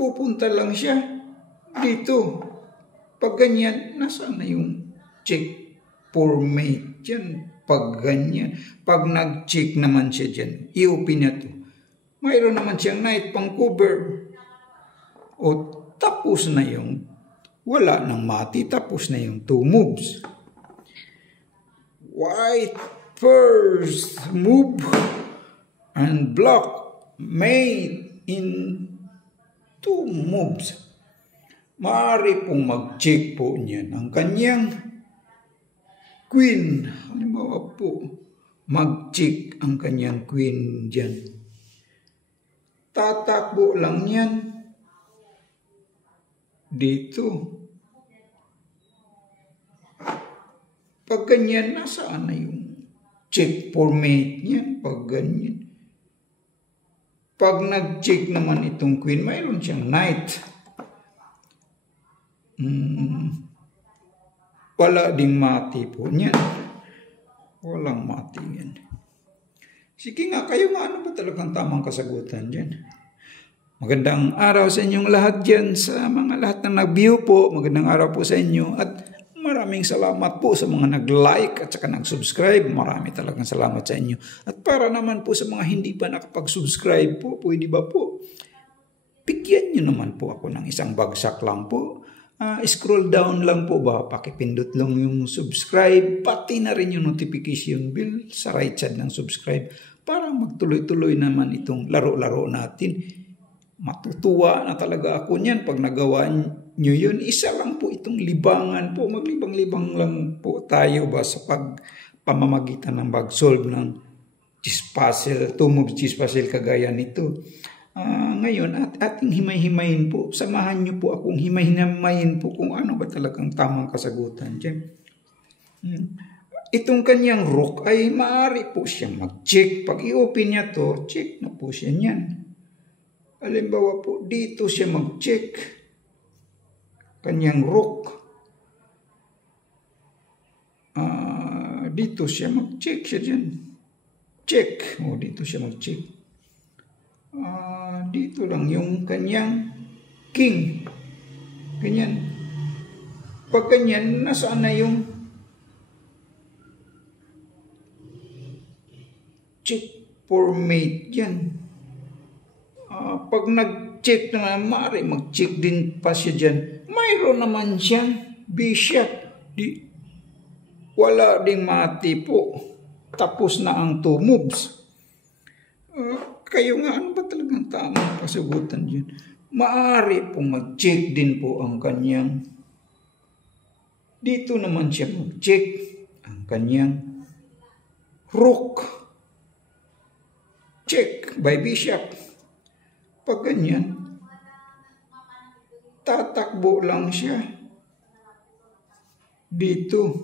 pupunta lang siya dito. Pag ganyan, nasaan na yung check for mate dyan? Pag ganyan. Pag nag-check naman siya dyan, i-open niya to. Mayroon naman siyang night Vancouver. O tapos na yung, wala nang mati, tapos na yung 2 moves. White first move and block mate in 2 moves. Maaari pong mag-check po niyan ang kanyang queen. Halimbawa po, mag-check ang kanyang queen dyan. Tatakbo lang yan dito. Pag ganyan, nasaan na yung check for mate niyan? Pag ganyan. Pag nag-check naman itong queen, mayroon siyang knight. Wala ding mati po niyan. Walang mati yan. Sige nga, kayo nga, ano ba talagang tamang kasagutan dyan? Magandang araw sa inyong lahat dyan, sa mga lahat na nag-view po. Magandang araw po sa inyo at maraming salamat po sa mga nag-like at saka nag-subscribe. Marami talagang salamat sa inyo. At para naman po sa mga hindi pa nakapag-subscribe po, pwede ba po? Bigyan nyo naman po ako ng isang bagsak lang po. Scroll down lang po ba, pakipindot lang yung subscribe, pati na rin yung notification bell sa right side ng subscribe para magtuloy-tuloy naman itong laro-laro natin. Matutuwa na talaga ako niyan pag nagawa nyo yun. Isa lang po itong libangan po, maglibang-libang lang po tayo ba sa pamamagitan ng pag-solve ng cheese puzzle, 2 moves cheese puzzle kagaya nito. Ngayon, at ating himay-himayin po, samahan nyo po akong himay-himayin po kung ano ba talagang tamang kasagutan dyan. Itong kanyang rook ay maaari po siyang mag-check. Pag i-open niya to, check na po siya niyan. Halimbawa po, dito siya mag-check. Kanyang rook. Dito siya mag-check siya dyan. Check. O, dito siya mag-check. Dito lang yung kanyang king. Ganyan. Pag ganyan, nasaan na yung check for mate yan. Pag nag-check na maaari, mag-check din pa siya dyan. Mayroon naman siyang bishop. Wala ding mati po. Tapos na ang 2 moves. Kayo nga, ano ba talagang tamang kasagutan dyan? Maaari pong mag-check din po ang kanyang. Dito naman siya mag-check ang kanyang rook. Check by bishop. Pag ganyan, tatakbo lang siya dito.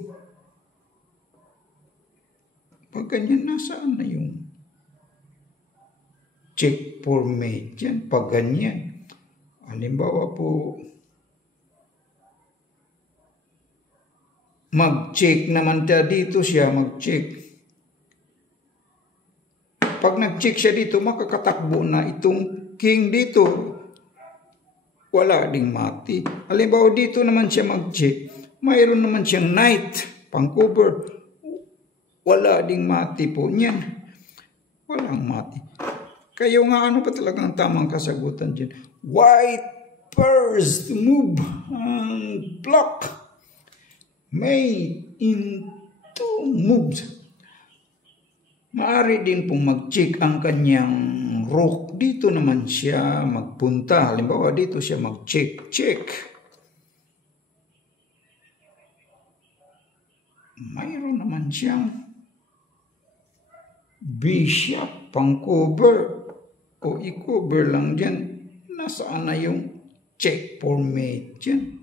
Pag ganyan, nasaan na yung check for mate yan? Pag ganyan, halimbawa po, mag-check naman tayo dito siya, mag-check. Pag nag-check siya dito, makakatakbo na itong king dito. Wala ding mati. Halimbawa dito naman siya mag-check. Mayroon naman siyang knight, Vancouver. Wala ding mati po niyan. Walang mati. Kayo nga, ano pa talagang tamang kasagutan dyan? White first move and block made in 2 moves. Maaari din pong mag-check ang kanyang rook. Dito naman siya magpunta. Halimbawa, dito siya mag-check. Check. Mayroon naman siyang bishop, Vancouver. O i-cover lang dyan. Nasaan na yung check for mate dyan?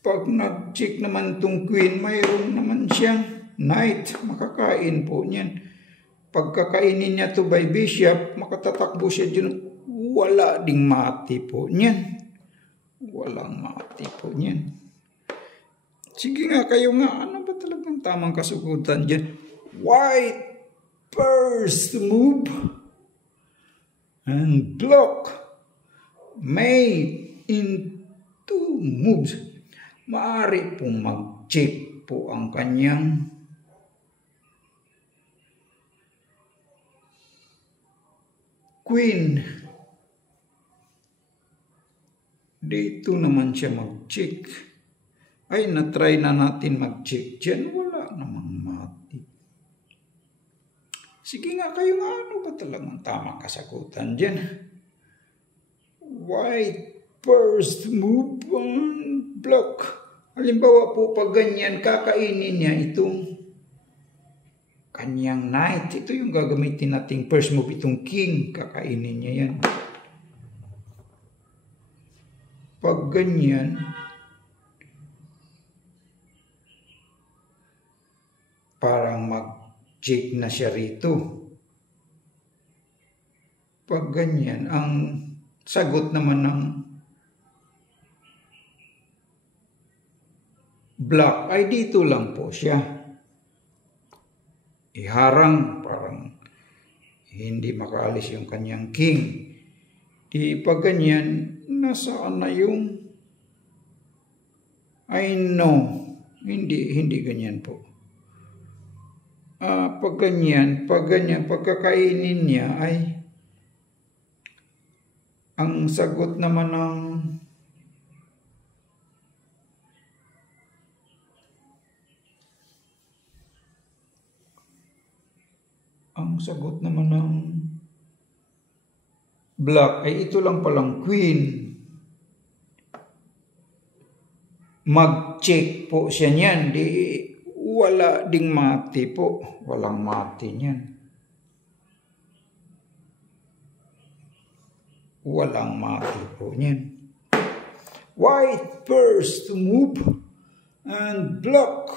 Pag nag-check naman itong queen, mayroon naman siyang knight. Makakain po niyan. Pagkakainin niya to by bishop, makatatakbo siya dyan. Wala ding mati po niyan. Walang mati po niyan. Sige nga, kayo nga, ano ba talagang tamang kasagutan dyan? White first move and block mate in 2 moves. Maaari pong mag-check po ang kanyang queen. Dito naman siya mag-check. Ay, na-try na natin mag-check dyan. Wala namang mati. Sige nga kayo nga, ano ba talagang tamang kasagutan dyan? White first move on block. Halimbawa po, pag ganyan, kakainin niya itong kanyang knight. Ito yung gagamitin nating first move, itong king. Kakainin niya yan. Pag ganyan, parang mag-check na siya rito. Pag ganyan, ang sagot naman ng black ay dito lang po siya. Iharang, parang hindi makaalis yung kanyang king. Di pag ganyan, nasaan na yung I know. Hindi ganyan po. Pag ganyan, pagkakainin niya ay ang sagot naman ng black ay ito lang palang queen. Mag-check po siya niyan. Di wala ding mati po. Walang mati niyan. Walang mati po niyan. White first to move and block.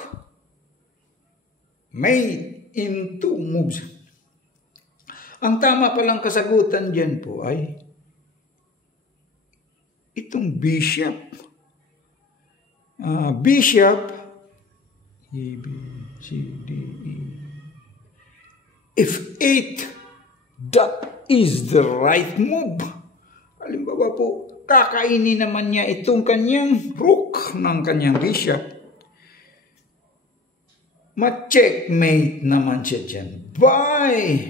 Mate in 2 moves. Ang tama palang kasagutan dyan po ay itong bishop. Bishop, A, B, C, D, E. F8, that is the right move. Halimbawa po, kakainin naman niya itong kanyang rook ng kanyang bishop. Ma-checkmate naman siya dyan. By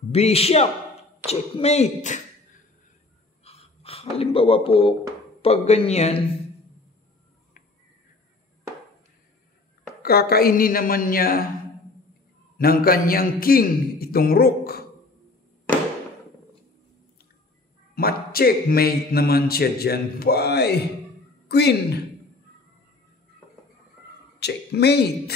bishop, checkmate. Halimbawa po, pag ganyan, kakainin naman niya ng kanyang king, itong rook. Ma-checkmate naman siya dyan by queen. Checkmate.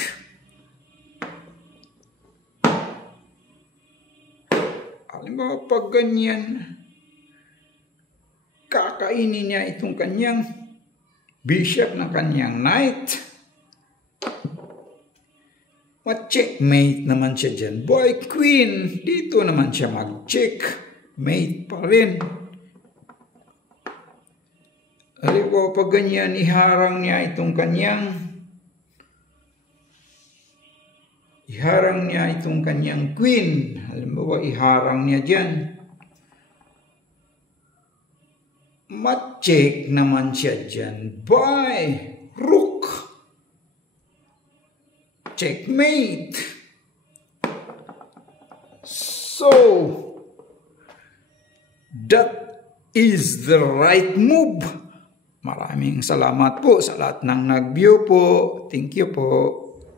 Halimbawa, pag ganyan, kakainin niya itong kanyang bishop ng kanyang knight. Ma-checkmate naman siya dyan. Boy, queen. Dito naman siya mag-checkmate pa rin. Halimbawa, pag ganyan, iharang niya itong kanyang queen. Halimbawa, iharang niya dyan. Ma-check naman siya dyan. By rook. Checkmate. So, that is the right move. Maraming salamat po sa lahat ng nag-view po. Thank you po.